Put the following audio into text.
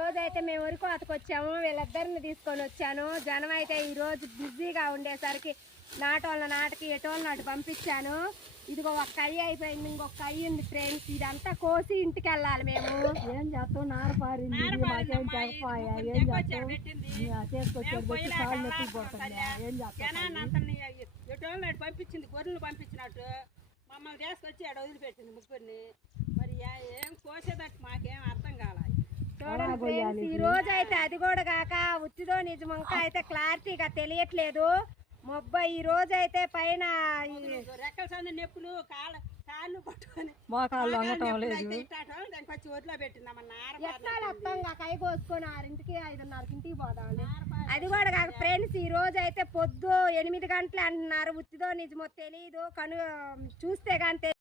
రోజు అయితే మేము వరకు అతకొచ్చాము, వీళ్ళిద్దరిని తీసుకొని వచ్చాను. జనం అయితే ఈరోజు బిజీగా ఉండేసరికి నాటోళ్ళ నాటకి ఎటోళ్ళ నాటు పంపించాను. ఇదిగో ఒక కయ్యి అయిపోయింది, ఇంకొక కయ్యి ఉంది ఫ్రెండ్స్. ఇదంతా కోసి ఇంటికి వెళ్ళాలి మేము. ఏం చేస్తాం, నారపారింది మాకేం చెప్పాయా, ఏం చేస్తాం చేసుకొచ్చారు కాళ్ళు నొప్పి పడుతుంది. ఏం చేస్తాం, ఎటోళ్ళ పంపించింది, గొర్రెలు పంపించినట్టు మమ్మల్ని తీసుకొచ్చి ఆడ వదిలిపెట్టింది ముగ్గురిని. మరి ఏం కోసేదట్టు మాకేం అర్థం కాలేదు. చూడండి ఫ్రెండ్స్, ఈ రోజు అయితే అది కూడా కాక ఉత్తిదో నిజమంకా అయితే క్లారిటీగా తెలియట్లేదు. మొబ్బ ఈ రోజు అయితే పైన రెక్కల సందు నొప్పులు, కాళ్ళు పట్టుకొని మోకాళ్ళు వంగటం లేదు. దానికి వచ్చి ఒడ్లో పెట్టిందమ్మ. ఎత్తాగా కై కోసుకొని 6ంటికి 5:30కి ఇంటికి పోదాం. అది కూడా కాక ఫ్రెండ్స్, ఈ రోజు అయితే పొద్దు 8 గంటలు అంటున్నారు. ఉత్తిదో నిజమో తెలీదు, చూస్తే కానీ